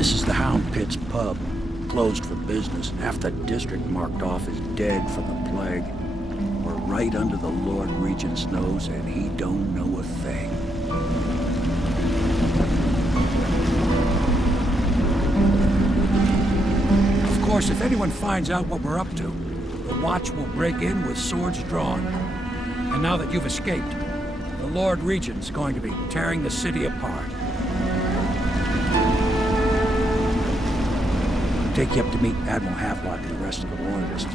This is the Hound Pit's pub, closed for business. Half the district marked off as dead from the plague. We're right under the Lord Regent's nose, and he don't know a thing. Of course, if anyone finds out what we're up to, the Watch will break in with swords drawn. And now that you've escaped, the Lord Regent's going to be tearing the city apart. Take you up to meet Admiral Havelock and the rest of the Loyalists.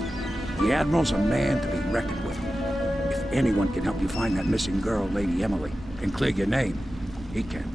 The Admiral's a man to be reckoned with. If anyone can help you find that missing girl, Lady Emily, and clear your name, he can.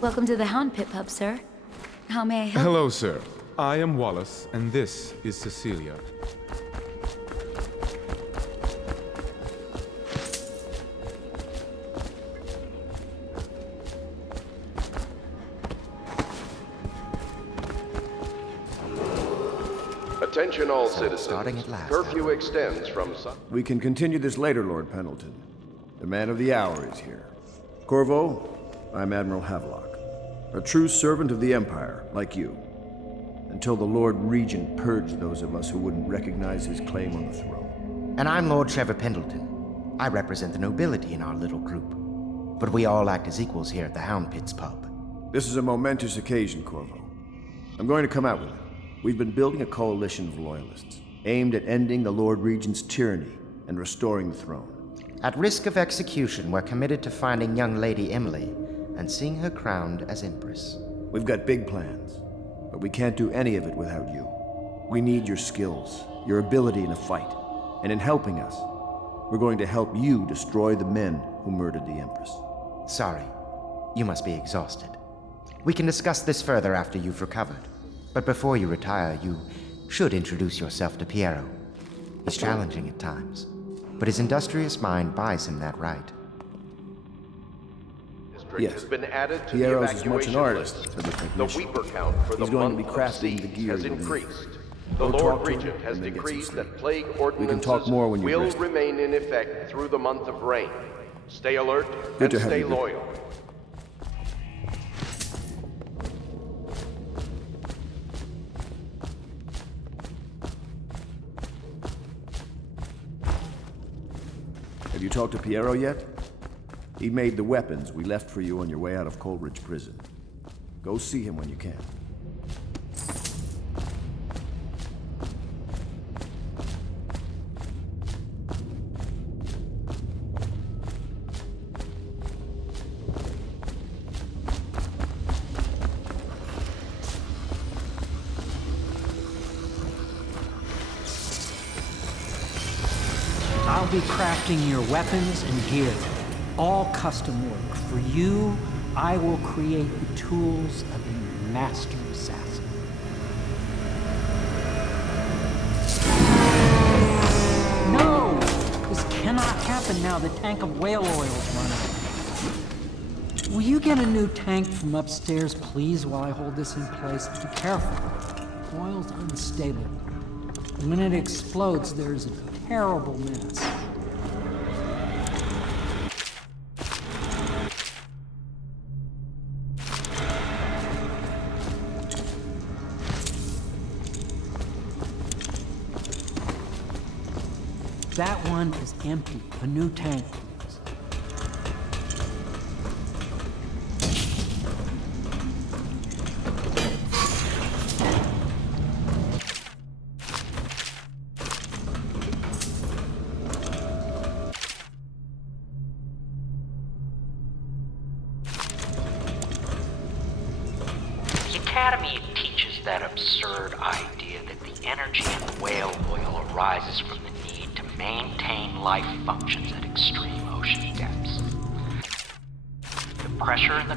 Welcome to the Hound Pit Pub, sir. How may I help? Hello, sir. I am Wallace, and this is Cecilia. Attention all citizens. Starting at last. Curfew extends from... We can continue this later, Lord Pendleton. The man of the hour is here. Corvo, I'm Admiral Havelock. A true servant of the Empire, like you. Until the Lord Regent purged those of us who wouldn't recognize his claim on the throne. And I'm Lord Trevor Pendleton. I represent the nobility in our little group. But we all act as equals here at the Hound Pit's pub. This is a momentous occasion, Corvo. I'm going to come out with it. We've been building a coalition of loyalists, aimed at ending the Lord Regent's tyranny and restoring the throne. At risk of execution, we're committed to finding young Lady Emily and seeing her crowned as Empress. We've got big plans, but we can't do any of it without you. We need your skills, your ability in a fight, and in helping us, we're going to help you destroy the men who murdered the Empress. Sorry, you must be exhausted. We can discuss this further after you've recovered. But before you retire, you should introduce yourself to Piero. He's challenging at times, but his industrious mind buys him that right. Yes, has been added to Piero's the as much an evacuation artist list. as a The technician. Weeper count for He's the going to be month of crafting the siege gear has you'll need. increased. The Go talk Lord to him Regent has and then get some decreed sleep. that plague We ordinances can talk more when you're will rested. remain in effect through the month of rain. Stay alert Good to and have stay you. loyal. Have you talked to Piero yet? He made the weapons we left for you on your way out of Coleridge Prison. Go see him when you can. I'll be crafting your weapons and gear, all custom work. For you, I will create the tools of a master assassin. No! This cannot happen now. The tank of whale oil is running. Will you get a new tank from upstairs, please, while I hold this in place? Be careful. The oil's unstable. When it explodes, there's a terrible mess. That one is empty. A new tank, please. Academy teaches that absurd idea that the energy in the whale oil arises from the need to maintain life functions at extreme ocean depths. The pressure in the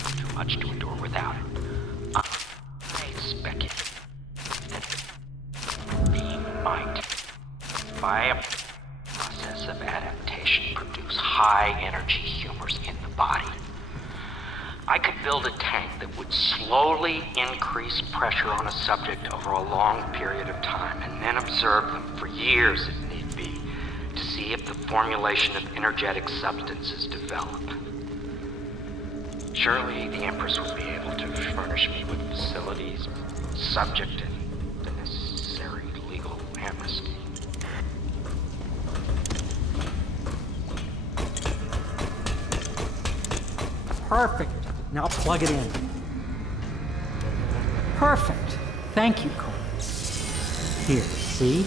too much to endure without it. I speculate that being might, by a process of adaptation, produce high-energy humors in the body. I could build a tank that would slowly increase pressure on a subject over a long period of time, and then observe them for years if need be, to see if the formulation of energetic substances develop. Surely the Empress would be able to furnish me with facilities, subject, and the necessary legal amnesty. Perfect. Now plug it in. Perfect. Thank you, Cole. Here, see?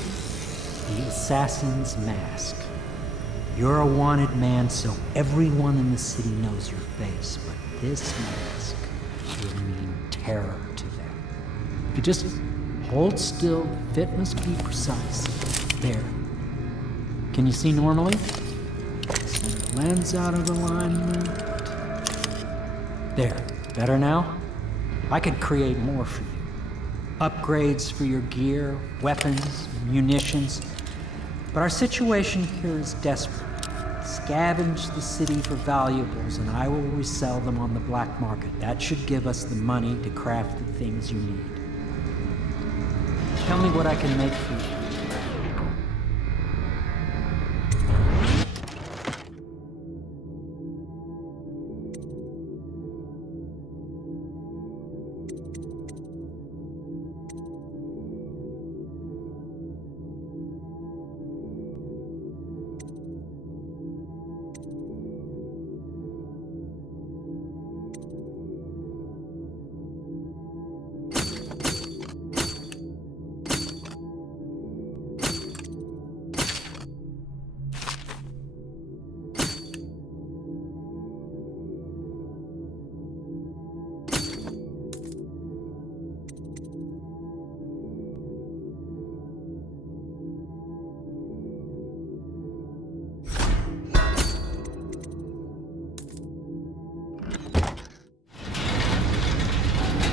The assassin's mask. You're a wanted man, so everyone in the city knows your face, but this mask will mean terror to them. If you just hold still, the fit must be precise. There. Can you see normally? Send the lens out of alignment. There. Better now? I could create more for you. Upgrades for your gear, weapons, munitions. But our situation here is desperate. Scavenge the city for valuables, and I will resell them on the black market. That should give us the money to craft the things you need. Tell me what I can make for you.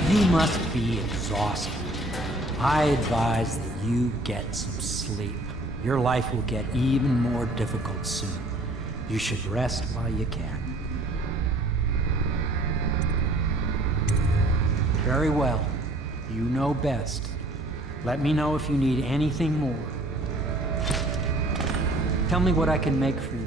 You must be exhausted. I advise that you get some sleep. Your life will get even more difficult soon. You should rest while you can. Very well. You know best. Let me know if you need anything more. Tell me what I can make for you.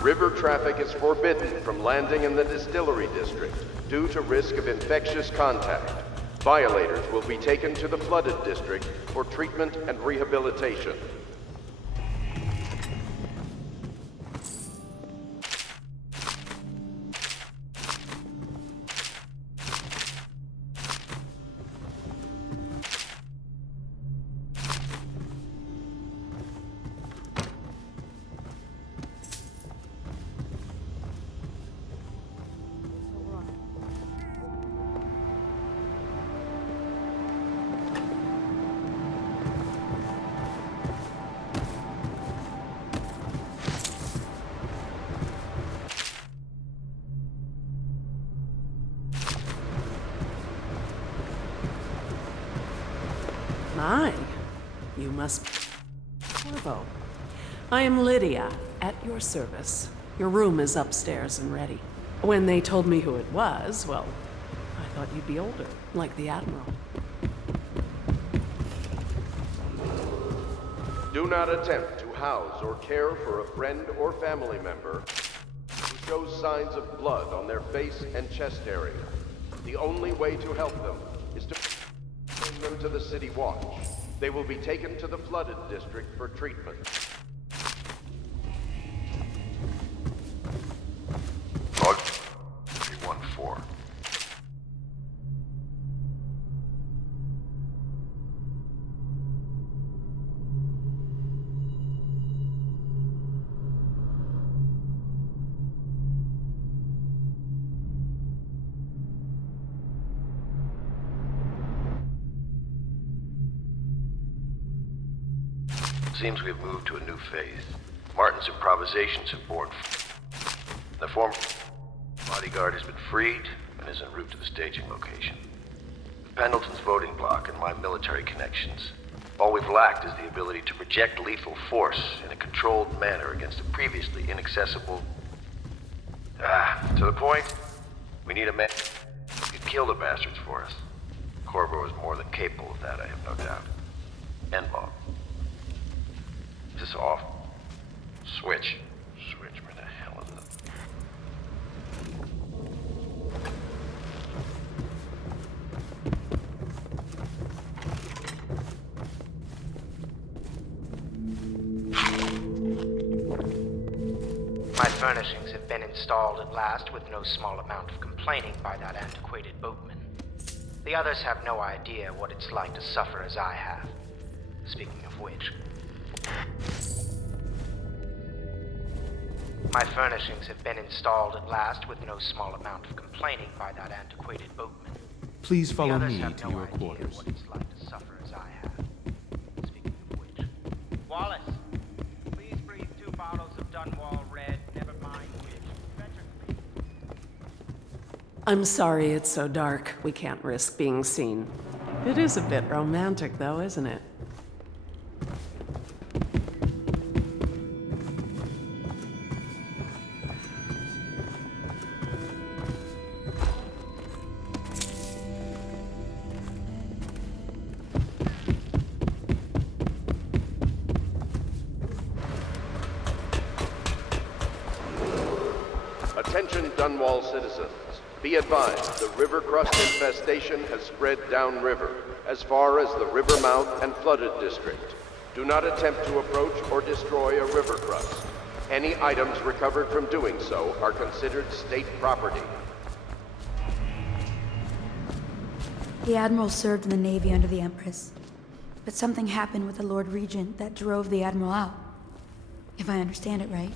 River traffic is forbidden from landing in the distillery district due to risk of infectious contact. Violators will be taken to the flooded district for treatment and rehabilitation. My, you must be Corvo. I am Lydia, at your service. Your room is upstairs and ready. When they told me who it was, well, I thought you'd be older, like the Admiral. Do not attempt to house or care for a friend or family member who shows signs of blood on their face and chest area. The only way to help them is to bring them to the City Watch. They will be taken to the flooded district for treatment. Log 314. Seems we've moved to a new phase. Martin's improvisations have borne fruit. The former bodyguard has been freed and is en route to the staging location. Pendleton's voting block and my military connections. All we've lacked is the ability to project lethal force in a controlled manner against a previously inaccessible... to the point, we need a man who can kill the bastards for us. Corvo is more than capable of that, I have no doubt. Enlog. Is this off? Switch. Switch, where the hell is it? My furnishings have been installed at last with no small amount of complaining by that antiquated boatman. The others have no idea what it's like to suffer as I have. Speaking of which... My furnishings have been installed at last with no small amount of complaining by that antiquated boatman. Please The follow others me have to no your idea quarters. what it's like to suffer as I have. Speaking of which... Wallace, please breathe 2 bottles of Dunwall Red, never mind which. I'm sorry it's so dark. We can't risk being seen. It is a bit romantic, though, isn't it? Attention Dunwall citizens. Be advised, the river crust infestation has spread downriver, as far as the river mouth and flooded district. Do not attempt to approach or destroy a river crust. Any items recovered from doing so are considered state property. The Admiral served in the Navy under the Empress. But something happened with the Lord Regent that drove the Admiral out. If I understand it right.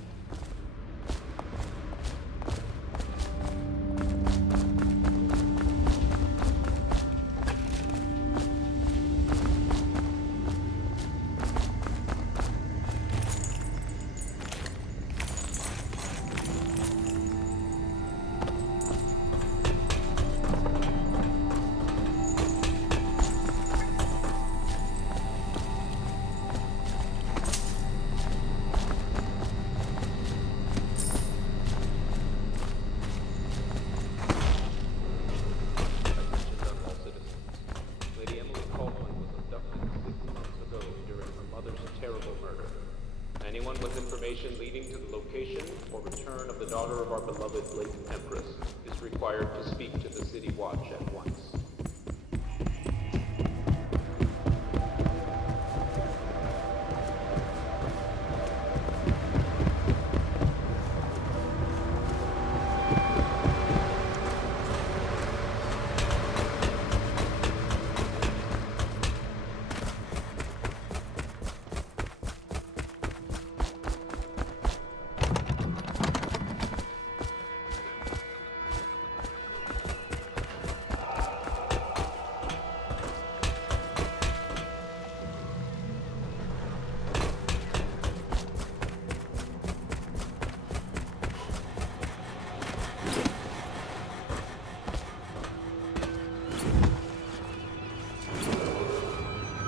Anyone with information leading to the location or return of the daughter of our beloved late Empress is required to speak to the City Watch at once.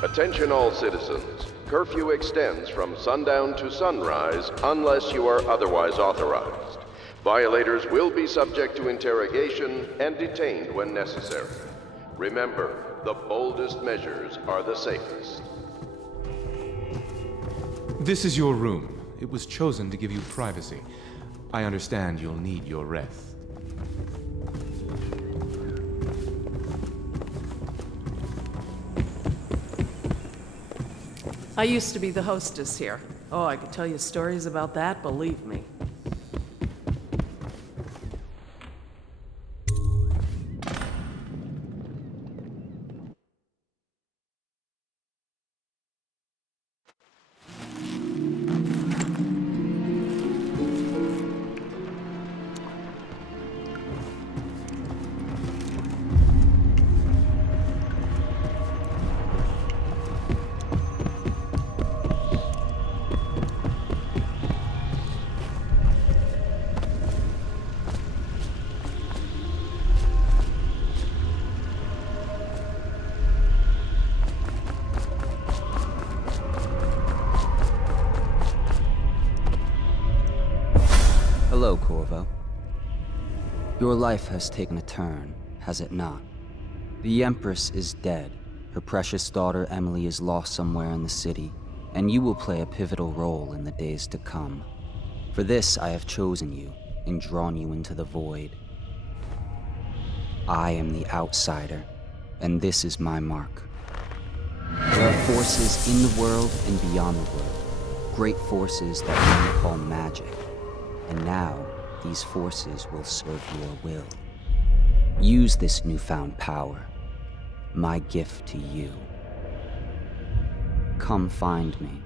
Attention all citizens. Curfew extends from sundown to sunrise unless you are otherwise authorized. Violators will be subject to interrogation and detained when necessary. Remember, the boldest measures are the safest. This is your room. It was chosen to give you privacy. I understand you'll need your rest. I used to be the hostess here. Oh, I could tell you stories about that, believe me. Hello, Corvo. Your life has taken a turn, has it not? The Empress is dead. Her precious daughter Emily is lost somewhere in the city, and you will play a pivotal role in the days to come. For this, I have chosen you and drawn you into the void. I am the outsider, and this is my mark. There are forces in the world and beyond the world, great forces that we call magic. And now, these forces will serve your will. Use this newfound power, my gift to you. Come find me.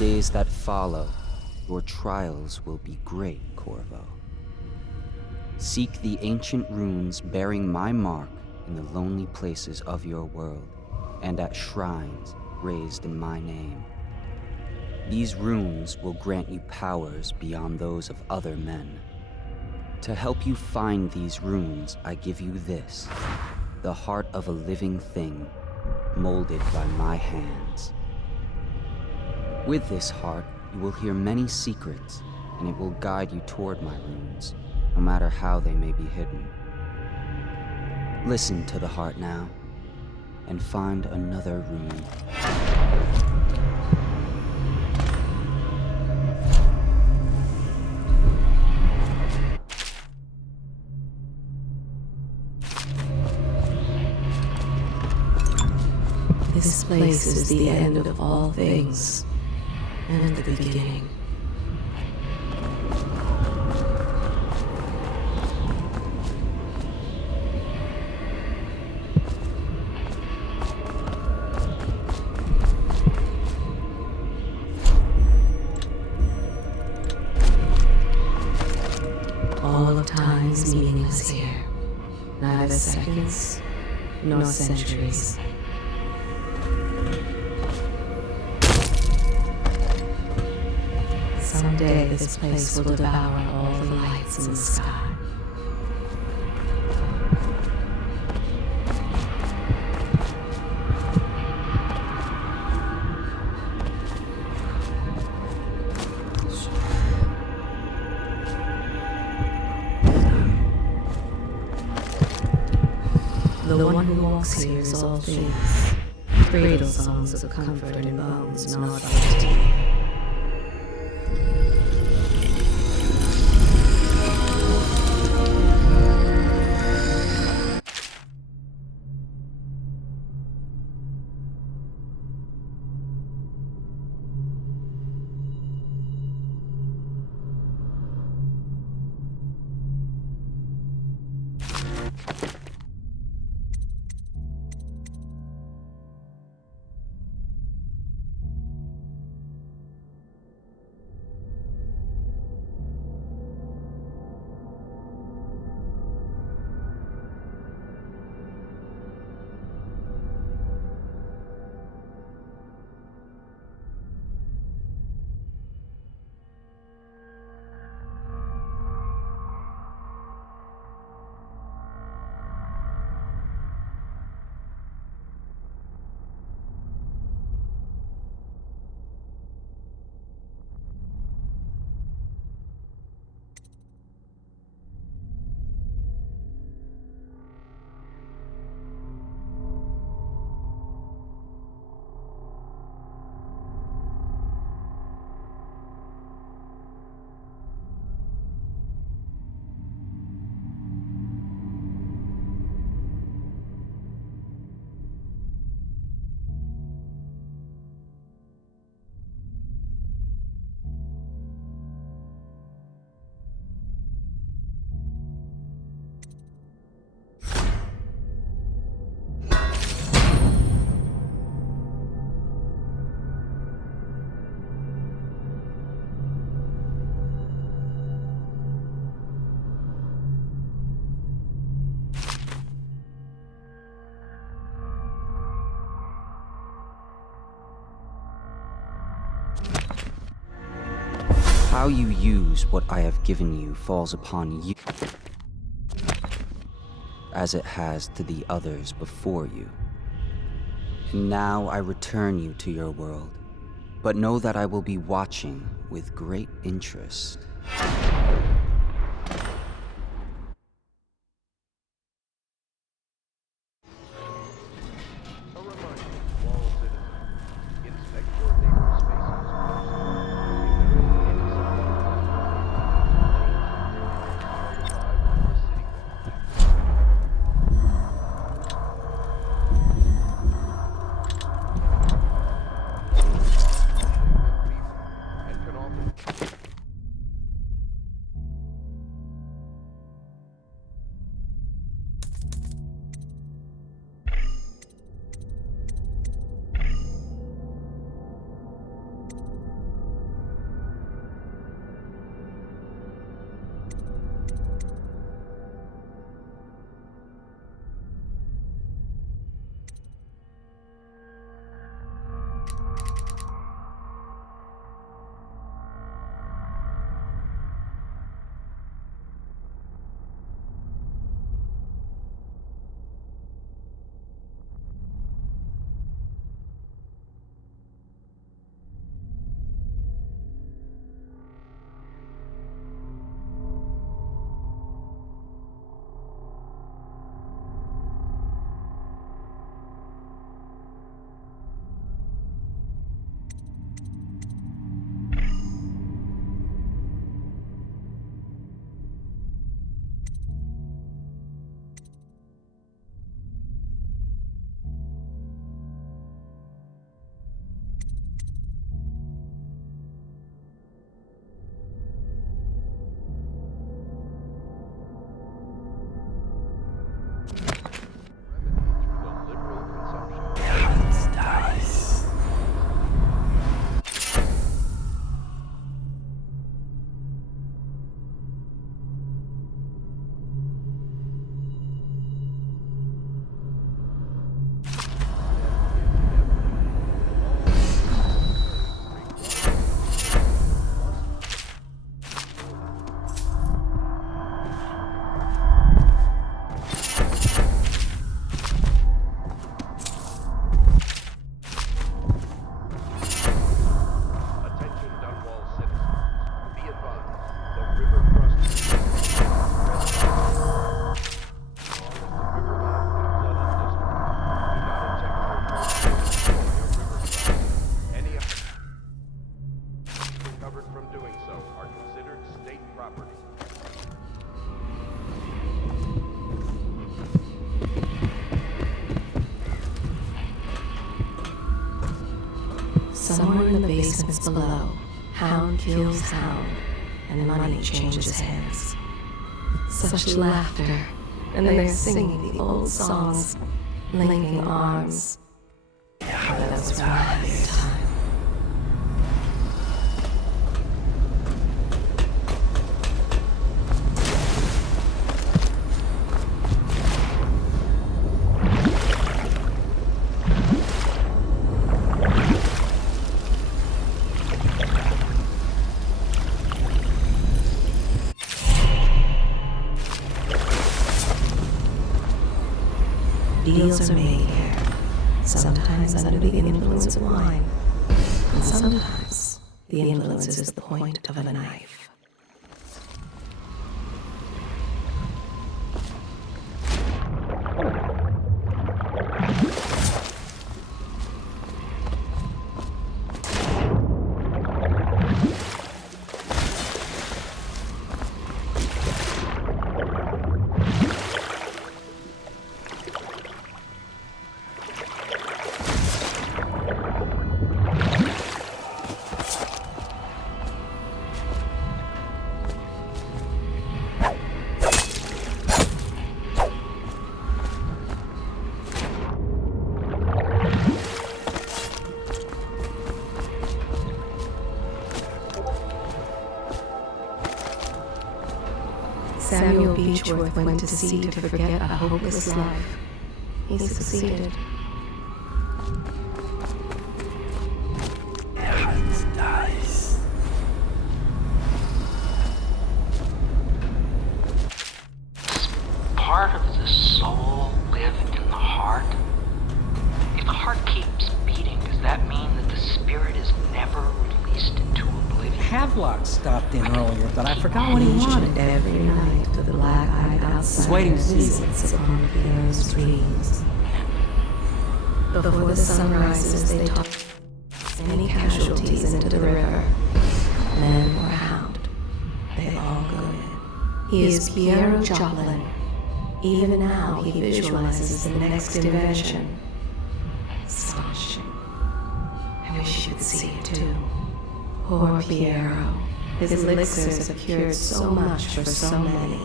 Days that follow, your trials will be great, Corvo. Seek the ancient runes bearing my mark in the lonely places of your world, and at shrines raised in my name. These runes will grant you powers beyond those of other men. To help you find these runes, I give you this, the heart of a living thing. molded by my hands. With this heart, you will hear many secrets, and it will guide you toward my runes, no matter how they may be hidden. Listen to the heart now, and find another rune. This place is the end of all things, and the beginning. All of time is meaningless here. Neither seconds nor centuries. Someday this place will devour all the lights in the sky. The one who walks here is all things. Cradle songs of comfort in bones gnawed by his teeth. How you use what I have given you falls upon you, as it has to the others before you. And now I return you to your world, but know that I will be watching with great interest. Somewhere in the basements below, hound kills hound, and money changes hands. Such laughter, and they're singing the old songs, linking arms. That's right. Time. Deals are made here, sometimes under the influence of wine, and sometimes the influence is the point of a knife. Samuel Beechworth went to sea to forget a hopeless life. He succeeded. Part of the soul live in the heart? If the heart keeps beating, does that mean that the spirit is never released into oblivion? Havelock stopped in earlier, but I forgot what he wanted. Every night to the black-eyed outside. He's waiting to see. Upon Pierre's dreams. Before the sun rises, they toss any casualties into the river. Man or hound, they all go in. He is Piero Joplin. Even now, he visualizes the next invention. Astonishing. I wish you could see it too. Poor Piero. His elixirs have cured so much for so many,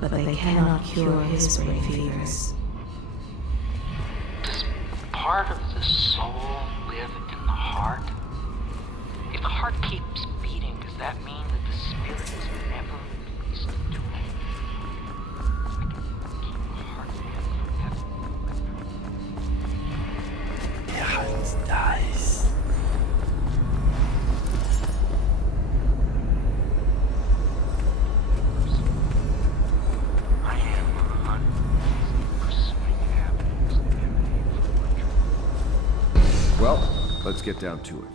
but they cannot cure his brain fevers. Does part of the soul live in the heart? If the heart keeps beating, does that mean that the spirit is never released into it? I can keep a heart man forever. Dies. I am on pursuing avenues that emanate from my truth. Well, let's get down to it.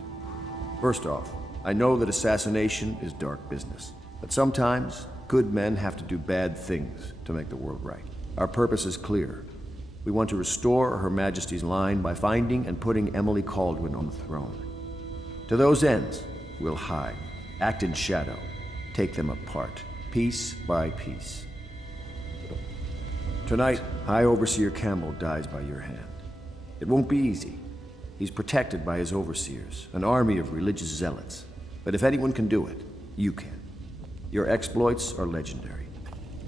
First off, I know that assassination is dark business, but sometimes good men have to do bad things to make the world right. Our purpose is clear. We want to restore Her Majesty's line by finding and putting Emily Kaldwin on the throne. To those ends, we'll hide, act in shadow, take them apart, piece by piece. Tonight, High Overseer Campbell dies by your hand. It won't be easy. He's protected by his overseers, an army of religious zealots. But if anyone can do it, you can. Your exploits are legendary.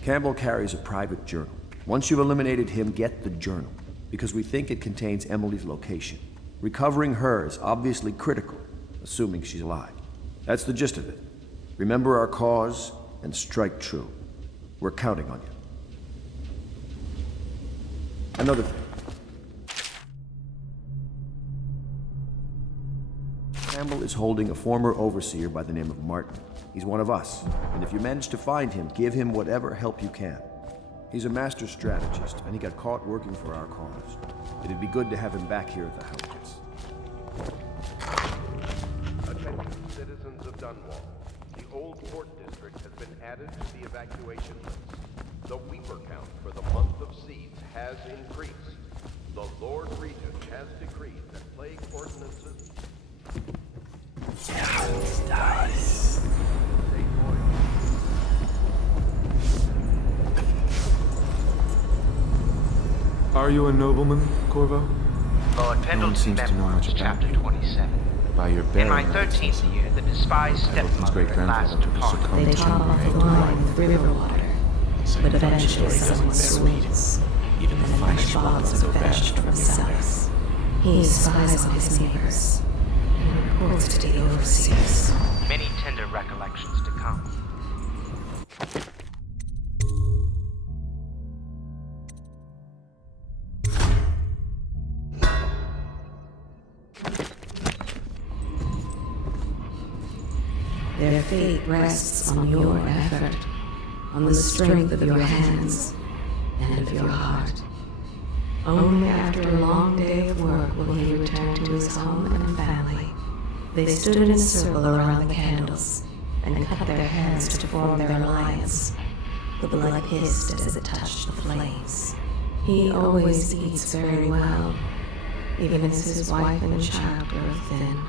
Campbell carries a private journal. Once you've eliminated him, get the journal, because we think it contains Emily's location. Recovering her is obviously critical, assuming she's alive. That's the gist of it. Remember our cause and strike true. We're counting on you. Another thing. Campbell is holding a former overseer by the name of Martin. He's one of us, and if you manage to find him, give him whatever help you can. He's a master strategist, and he got caught working for our cause. It'd be good to have him back here at the Houses. Attention citizens of Dunwall. The Old Port District has been added to the evacuation list. The Weeper count for the month of siege has increased. The Lord Regent has decreed that plague ordinances... Dies. Stay loyal. Are you a nobleman, Corvo? Lord Pendleton seems to know much Memoirs, about Chapter 27. By your In my bearing, 13th year, the despised Hamilton's stepmother at last great-grandfather departed. succumbed They to top off the wine with river water, but eventually someone sweets, Even the and fresh finest bottles wines are go bad fetched from from cellars. He spies on his neighbors and reports to the overseers. Many tender recollections to come. Their fate rests on your effort, on the strength of your hands and of your heart. Only after a long day of work will he return to his home and family. They stood in a circle around the candles and cut their hands to form their alliance. The blood hissed as it touched the flames. He always eats very well, even as his wife and child grow thin.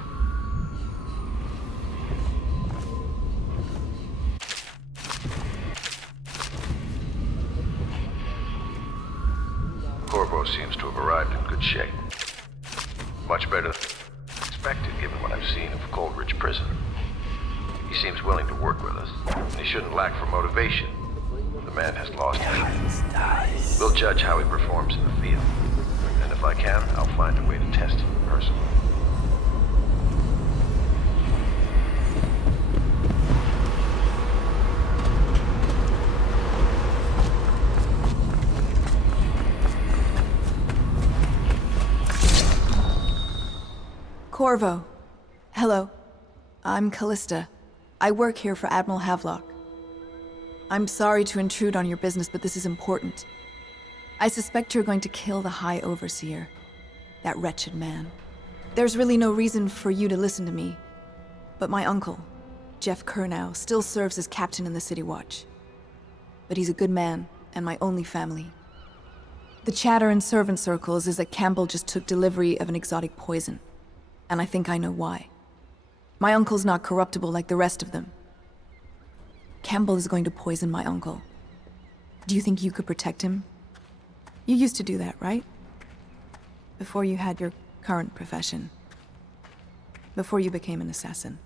Corvo seems to have arrived in good shape. Much better than expected, given what I've seen of Coldridge Prison. He seems willing to work with us, and he shouldn't lack for motivation. The man has lost me. We'll judge how he performs in the field, and if I can, I'll find a way to test him personally. Corvo. Hello. I'm Callista. I work here for Admiral Havelock. I'm sorry to intrude on your business, but this is important. I suspect you're going to kill the High Overseer. That wretched man. There's really no reason for you to listen to me, but my uncle, Jeff Kernow, still serves as captain in the City Watch. But he's a good man, and my only family. The chatter in servant circles is that Campbell just took delivery of an exotic poison. And I think I know why. My uncle's not corruptible like the rest of them. Campbell is going to poison my uncle. Do you think you could protect him? You used to do that, right? Before you had your current profession. Before you became an assassin.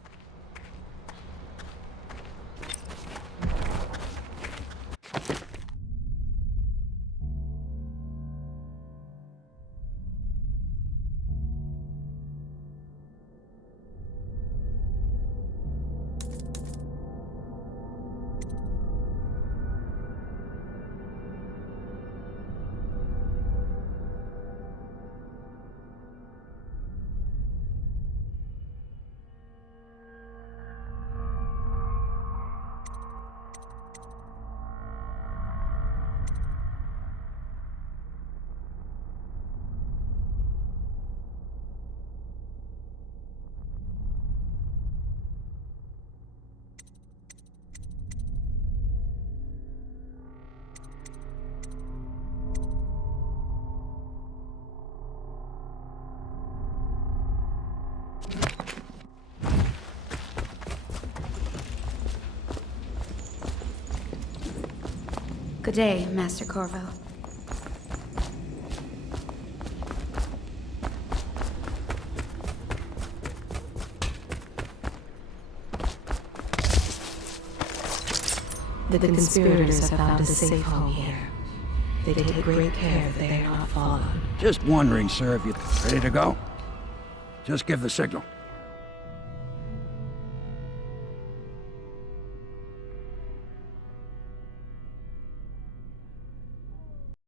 Good day, Master Corvo. The conspirators have found a safe home here. They take great care they are not followed. Just wondering, sir, if you're ready to go? Just give the signal.